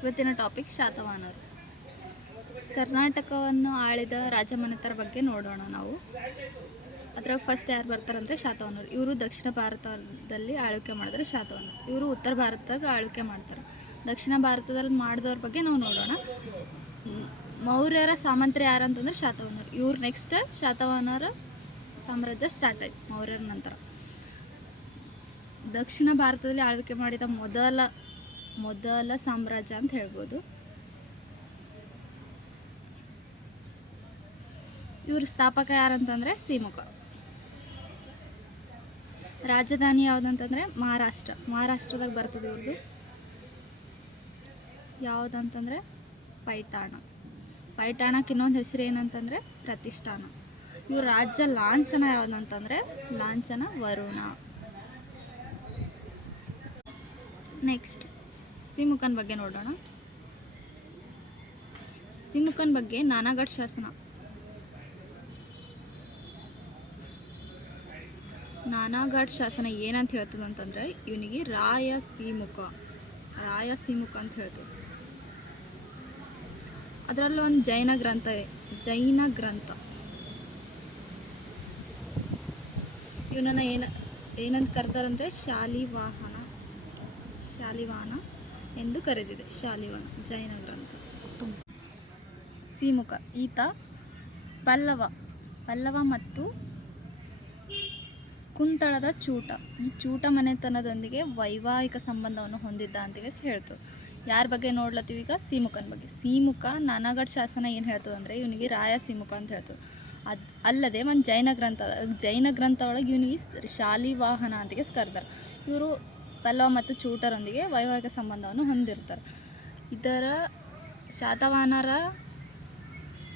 ಇವತ್ತಿನ ಟಾಪಿಕ್ ಶಾತವಾಹನರು. ಕರ್ನಾಟಕವನ್ನು ಆಳಿದ ರಾಜಮನೆತರ ಬಗ್ಗೆ ನೋಡೋಣ ನಾವು. ಅದ್ರಾಗ ಫಸ್ಟ್ ಯಾರು ಬರ್ತಾರಂದರೆ ಶಾತವಾಹನರು. ಇವರು ದಕ್ಷಿಣ ಭಾರತದಲ್ಲಿ ಆಳ್ವಿಕೆ ಮಾಡಿದ್ರೆ ಶಾತವಾಹನರು. ಇವರು ಉತ್ತರ ಭಾರತದಾಗ ಆಳ್ವಿಕೆ ಮಾಡ್ತಾರೆ. ದಕ್ಷಿಣ ಭಾರತದಲ್ಲಿ ಮಾಡಿದವ್ರ ಬಗ್ಗೆ ನಾವು ನೋಡೋಣ. ಮೌರ್ಯರ ಸಾಮಂತರು ಯಾರಂತಂದ್ರೆ ಶಾತವಾಹನರು. ಇವ್ರು ನೆಕ್ಸ್ಟ್ ಶಾತವಾಹನರ ಸಾಮ್ರಾಜ್ಯ ಸ್ಟಾರ್ಟ್ ಆಯ್ತು ಮೌರ್ಯರ ನಂತರ. ದಕ್ಷಿಣ ಭಾರತದಲ್ಲಿ ಆಳ್ವಿಕೆ ಮಾಡಿದ ಮೊದಲ ಸಾಮ್ರಾಜ್ಯ ಅಂತ ಹೇಳ್ಬೋದು. ಇವ್ರ ಸ್ಥಾಪಕ ಯಾರಂತಂದರೆ ಸಿಮುಕ. ರಾಜಧಾನಿ ಯಾವುದಂತಂದರೆ ಮಹಾರಾಷ್ಟ್ರದಾಗ ಬರ್ತದೆ ಇವ್ರದ್ದು. ಯಾವುದಂತಂದರೆ ಪೈಠಾಣಕ್ಕೆ ಇನ್ನೊಂದು ಹೆಸರು ಏನಂತಂದರೆ ಪ್ರತಿಷ್ಠಾನ. ಇವ್ರ ರಾಜ್ಯ ಲಾಂಛನ ಯಾವುದಂತಂದರೆ ಲಾಂಛನ ವರುಣ. ನೆಕ್ಸ್ಟ್ ಸಿಮುಕನ ಬಗ್ಗೆ ನೋಡೋಣ. ಸಿಮುಕನ ಬಗ್ಗೆ ನಾನಾಗಢ ಶಾಸನ ಏನಂತ ಹೇಳ್ತದೆ ಅಂತಂದರೆ ಇವನಿಗೆ ರಾಯ ಸಿಮುಕ ಅಂತ ಹೇಳ್ತದೆ. ಅದರಲ್ಲೂ ಒಂದು ಜೈನ ಗ್ರಂಥ ಇವನನ್ನು ಏನಂತ ಕರೆದಾರಂದರೆ ಶಾಲಿವಾಹನ ಎಂದು ಕರೆದಿದೆ. ಶಾಲಿವಾಹನ ಜೈನ ಗ್ರಂಥ. ಸಿಮುಕ ಈತ ಪಲ್ಲವ ಮತ್ತು ಕುಂತಳದ ಈ ಚೂಟ ಮನೆತನದೊಂದಿಗೆ ವೈವಾಹಿಕ ಸಂಬಂಧವನ್ನು ಹೊಂದಿದ್ದ ಅಂತ ಹೇಳ್ತದೆ. ಯಾರ ಬಗ್ಗೆ ನೋಡ್ಲತ್ತೀವಿ ಈಗ? ಸಿಮುಕನ ಬಗ್ಗೆ. ಸಿಮುಕ ನಾನಾಗಢ ಶಾಸನ ಏನು ಹೇಳ್ತದೆ ಅಂದರೆ ಇವನಿಗೆ ರಾಯ ಸಿಮುಕ ಅಂತ ಹೇಳ್ತದೆ. ಅಲ್ಲದೆ ಒಂದು ಜೈನ ಗ್ರಂಥ ಒಳಗೆ ಇವನಿಗೆ ಶಾಲಿವಾಹನ ಅಂತಿಗೆ ಕರೆದಾರೆ. ಇವರು ಪಲ್ಲವ ಮತ್ತು ಚೂಟರೊಂದಿಗೆ ವೈವಾಹಿಕ ಸಂಬಂಧವನ್ನು ಹೊಂದಿರ್ತಾರೆ. ಇದರ ಶಾತವಾಹನರ